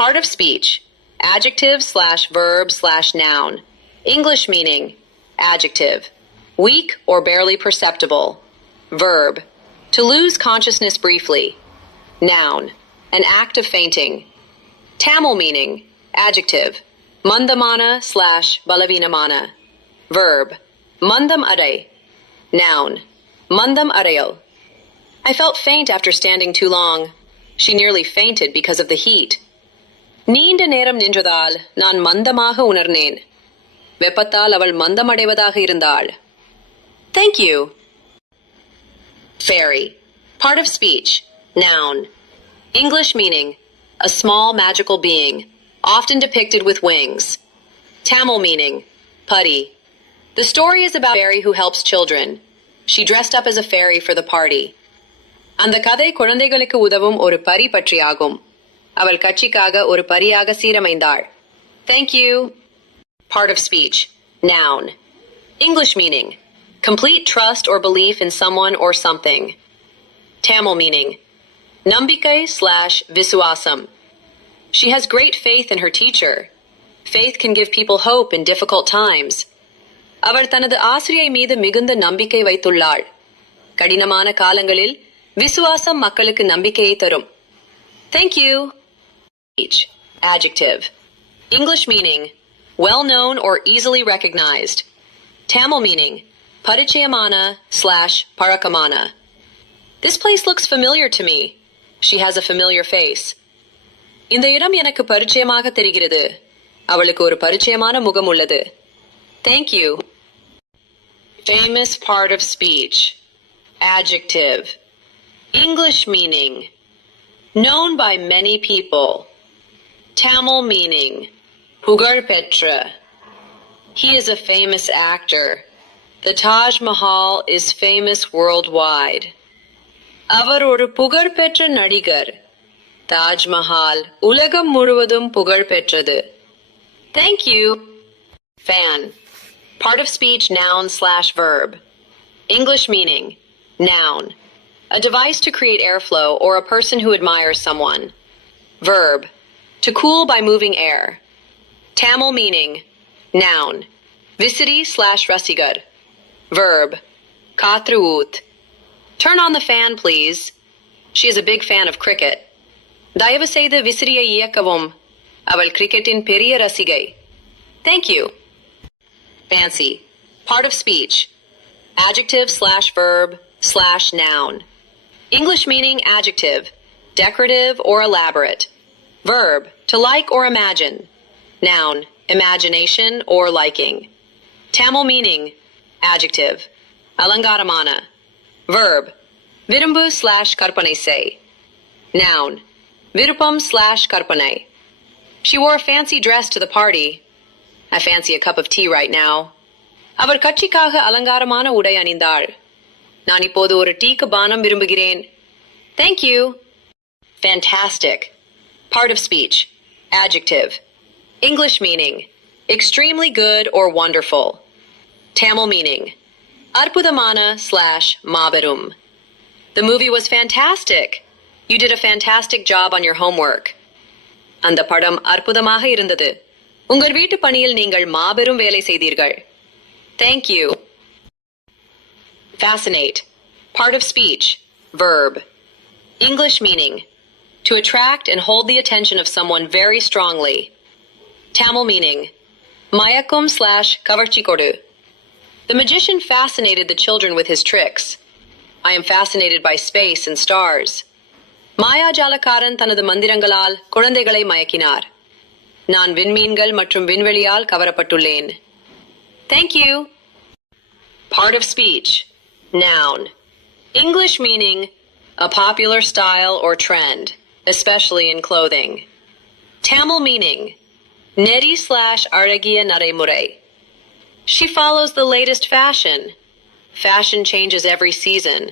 Part of speech. Adjective slash verb slash noun. English meaning. Adjective. Weak or barely perceptible. Verb. To lose consciousness briefly. Noun. An act of fainting. Tamil meaning. Adjective. Mandamana slash balavinamana. Verb. Mandam adai. Noun. Mandam adayal. I felt faint after standing too long. She nearly fainted because of the heat. நீண்ட நேரம் நின்றதால் நான் மந்தமாக உணர்ந்தேன். வெப்பத்தால் அவள் மந்தமடைவதாக இருந்தாள். Thank you. Fairy. Part of speech. Noun. English meaning. A small magical being, often depicted with wings. Tamil meaning. Putty. The story is about a fairy who helps children. She dressed up as a fairy for the party. அந்த கதை குழந்தைகளுக்கு உதவும் ஒரு பரி பற்றியாகும். அவள் கட்சிக்காக ஒரு பரியாக சீரமைந்தாள். Thank you. Part of speech. Noun. English meaning. Complete trust or belief in someone or something. Tamil meaning. Nambikai slash visuasam. She has great faith in her teacher. Faith can give people hope in difficult times. அவள் தனது ஆசிரியை மீது மிகுந்த நம்பிக்கை வைத்துள்ளாள். கடினமான காலங்களில் விசுவாசம் மக்களுக்கு நம்பிக்கையை தரும். Thank you. Adjective. English meaning. Well-known or easily recognized. Tamil meaning. Parichayamana slash parakamana. This place looks familiar to me. She has a familiar face. இந்த இடம் எனக்கு பரிச்சயமாக தெரிகிறது. அவளுக்கு ஒரு பரிச்சயமான முகம் உள்ளது. Thank you. Famous part of speech. Adjective. English meaning. Known by many people. Tamil meaning. Pugar Petra. He is a famous actor. The Taj Mahal is famous worldwide. அவர் ஒரு புகழ் பெற்ற நடிகர். தாஜ் மஹால் உலகம் முழுவதும் புகழ் பெற்றது. Thank you. Fan. Part of speech noun slash verb. English meaning. Noun. A device to create airflow or a person who admires someone. Verb. To cool by moving air. Tamil meaning. Noun. Visity slash rasigad. Verb. Kathruut. Turn on the fan, please. She is a big fan of cricket. தயவு செய்து விசிறியை இயக்கவும். அவள் கிரிக்கெட்டின் பெரிய ரசிகை. Thank you. Fancy. Part of speech. Adjective slash verb slash noun. English meaning adjective. Decorative or elaborate. Verb. To like or imagine. Noun. Imagination or liking. Tamil meaning. Adjective. Alangaramana. Verb. Virumbu slash karpanai say. Noun. Virupam slash karpanai. She wore a fancy dress to the party. I fancy a cup of tea right now. அவர் கட்சிக்காக அலங்காரமான உடை அணிந்தாள். நான் இப்போது ஒரு டீக்கு பானம் விரும்புகிறேன். Thank you. Fantastic. Part of speech. Adjective. English meaning. Extremely good or wonderful. Tamil meaning. Arpudamana slash maberum. The movie was fantastic. You did a fantastic job on your homework. அந்த படம் அற்புதமாக இருந்தது. உங்கள் வீட்டு பணியில் நீங்கள் மாபெரும் வேலை செய்தீர்கள். Thank you. Fascinate. Part of speech. Verb. English meaning. To attract and hold the attention of someone very strongly. Tamil meaning. Mayakum slash kavarchikodu. The magician fascinated the children with his tricks. I am fascinated by space and stars. மாயா ஜாலக்காரன் தனது மந்திரங்களால் குழந்தைகளை மயக்கினார். நான் விண்மீன்கள் மற்றும் விண்வெளியால் கவரப்பட்டுள்ளேன். Thank you. Part of speech. Noun. English meaning a popular style or trend, especially in clothing. Tamil meaning neri slash aragiya naremurai. She follows the latest fashion. Fashion changes every season.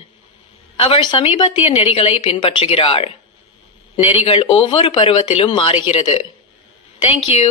அவள் சமீபத்திய நெறிகளை பின்பற்றுகிறாள். நெறிகள் ஒவ்வொரு பருவத்திலும் மாறுகிறது. Thank you.